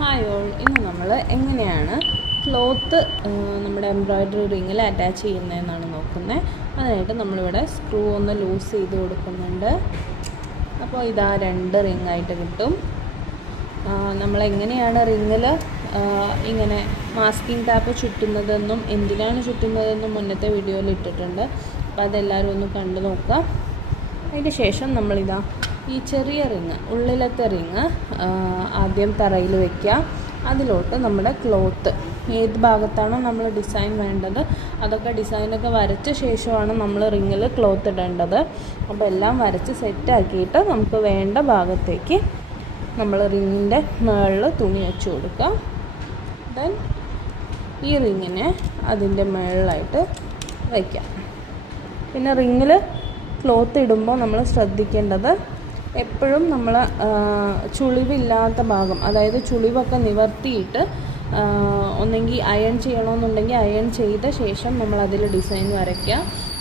Hi all, ഇന്ന് നമ്മൾ എങ്ങനെയാണ് ക്ലോത്ത് നമ്മുടെ എംബ്രോയ്ഡറി റിങ്ങിൽ അറ്റാച്ച് ചെയ്യുന്നതെന്നാണ് നോക്കുന്നത്. അതിനായിട്ട് നമ്മളിവിടെ സ്ക്രൂ ഒന്ന് ലൂസ് ചെയ്ത് കൊടുക്കുന്നുണ്ട്. അപ്പോൾ ഇതാ 2 റിങ്ങായിട്ട് കിട്ടും. നമ്മളെങ്ങനെയാണ് റിങ്ങിൽ ഇങ്ങനെ മാസ്കിംഗ് ടാപ്പ് ചുറ്റുന്നതെന്നും എന്തിനാണ് ചുറ്റുന്നതെന്നും മുന്നത്തെ വീഡിയോയിൽ ഇട്ടിട്ടുണ്ട്. അപ്പോൾ അതെല്ലാവരും ഒന്ന് കണ്ടു നോക്കുക. അതിന് ശേഷം നമ്മളിതാ ഈ ചെറിയ റിങ്, ഉള്ളിലത്തെ റിങ് ആദ്യം തറയിൽ വയ്ക്കുക. അതിലോട്ട് നമ്മുടെ ക്ലോത്ത് ഏത് ഭാഗത്താണോ നമ്മൾ ഡിസൈൻ വേണ്ടത് അതൊക്കെ ഡിസൈനൊക്കെ വരച്ച ശേഷമാണ് നമ്മൾ റിങ്ങിൽ ക്ലോത്ത് ഇടേണ്ടത്. അപ്പോൾ എല്ലാം വരച്ച് സെറ്റാക്കിയിട്ട് നമുക്ക് വേണ്ട ഭാഗത്തേക്ക് നമ്മൾ റിങ്ങിൻ്റെ മുകളിൽ തുണി വെച്ച് കൊടുക്കുക. ദെൻ ഈ റിങ്ങിനെ അതിൻ്റെ മുകളിലായിട്ട് വയ്ക്കാം. പിന്നെ റിങ്ങിൽ ക്ലോത്ത് ഇടുമ്പോൾ നമ്മൾ ശ്രദ്ധിക്കേണ്ടത് എപ്പോഴും നമ്മൾ ചുളിവില്ലാത്ത ഭാഗം, അതായത് ചുളിവൊക്കെ നിവർത്തിയിട്ട് ഒന്നെങ്കിൽ അയൺ ചെയ്യണമെന്നുണ്ടെങ്കിൽ അയൺ ചെയ്ത ശേഷം നമ്മൾ അതിൽ ഡിസൈൻ വരയ്ക്കുക.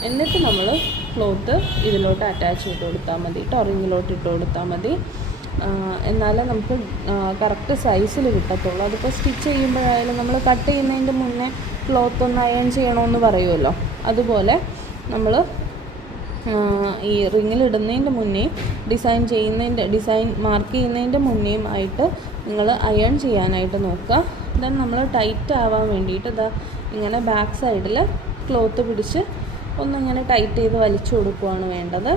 എന്നിട്ട് നമ്മൾ ക്ലോത്ത് ഇതിലോട്ട് അറ്റാച്ച് ചെയ്ത് കൊടുത്താൽ മതി കേട്ടോ, റിങ്ങിലോട്ട് ഇട്ട് കൊടുത്താൽ മതി. എന്നാലേ നമുക്ക് കറക്റ്റ് സൈസിൽ കിട്ടത്തുള്ളൂ. അതിപ്പോൾ സ്റ്റിച്ച് ചെയ്യുമ്പോഴായാലും നമ്മൾ കട്ട് ചെയ്യുന്നതിൻ്റെ മുന്നേ ക്ലോത്ത് ഒന്ന് അയൺ ചെയ്യണമെന്ന് പറയുമല്ലോ, അതുപോലെ നമ്മൾ ഈ റിങ്ങിലിടുന്നതിൻ്റെ മുന്നേ ഡിസൈൻ മാർക്ക് ചെയ്യുന്നതിൻ്റെ മുന്നേയും ആയിട്ട് നിങ്ങൾ അയൺ ചെയ്യാനായിട്ട് നോക്കുക. ദെൻ നമ്മൾ ടൈറ്റ് ആവാൻ വേണ്ടിയിട്ട് ഇതാ ഇങ്ങനെ ബാക്ക് സൈഡിൽ ക്ലോത്ത് പിടിച്ച് ഒന്നിങ്ങനെ ടൈറ്റ് ചെയ്ത് വലിച്ചു കൊടുക്കുകയാണ് വേണ്ടത്.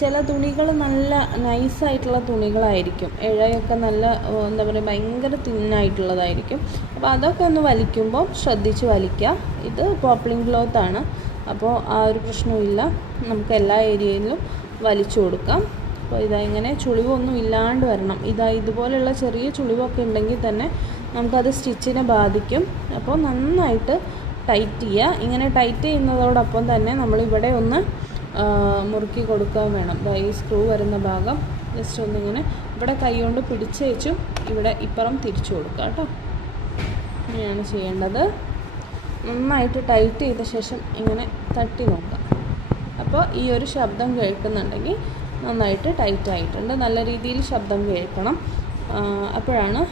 ചില തുണികൾ നല്ല നൈസായിട്ടുള്ള തുണികളായിരിക്കും, ഇഴയൊക്കെ നല്ല എന്താ പറയുക ഭയങ്കര തിന്നായിട്ടുള്ളതായിരിക്കും. അപ്പോൾ അതൊക്കെ ഒന്ന് വലിക്കുമ്പോൾ ശ്രദ്ധിച്ച് വലിക്കുക. ഇത് പോപ്ലിംഗ് ക്ലോത്താണ്, അപ്പോൾ ആ ഒരു പ്രശ്നമില്ല, നമുക്ക് എല്ലാ ഏരിയയിലും വലിച്ചു കൊടുക്കാം. അപ്പോൾ ഇങ്ങനെ ചുളിവൊന്നും ഇല്ലാണ്ട് വരണം. ഇതുപോലെയുള്ള ചെറിയ ചുളിവൊക്കെ ഉണ്ടെങ്കിൽ തന്നെ നമുക്കത് സ്റ്റിച്ചിനെ ബാധിക്കും. അപ്പോൾ നന്നായിട്ട് ടൈറ്റ് ചെയ്യുക. ഇങ്ങനെ ടൈറ്റ് ചെയ്യുന്നതോടൊപ്പം തന്നെ നമ്മളിവിടെ ഒന്ന് മുറുക്കി കൊടുക്കാൻ വേണം. ഈ സ്ക്രൂ വരുന്ന ഭാഗം ജസ്റ്റ് ഒന്നിങ്ങനെ ഇവിടെ കൈ കൊണ്ട് പിടിച്ച് വെച്ചും ഇവിടെ ഇപ്പുറം തിരിച്ചു കൊടുക്കുക കേട്ടോ. ഇങ്ങനെയാണ് ചെയ്യേണ്ടത്. നന്നായിട്ട് ടൈറ്റ് ചെയ്ത ശേഷം ഇങ്ങനെ തട്ടി നോക്കുക. അപ്പോൾ ഈ ഒരു ശബ്ദം കേൾക്കുന്നുണ്ടെങ്കിൽ നന്നായിട്ട് ടൈറ്റ് ആയിട്ടുണ്ട്. നല്ല രീതിയിൽ ശബ്ദം കേൾക്കണം. അപ്പോഴാണ്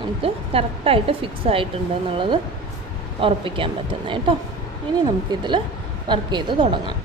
നമുക്ക് കറക്റ്റായിട്ട് ഫിക്സ് ആയിട്ടുണ്ട് എന്നുള്ളത് ഉറപ്പിക്കാൻ പറ്റുന്നത് കേട്ടോ. ഇനി നമുക്കിതിൽ വർക്ക് ചെയ്ത് തുടങ്ങാം.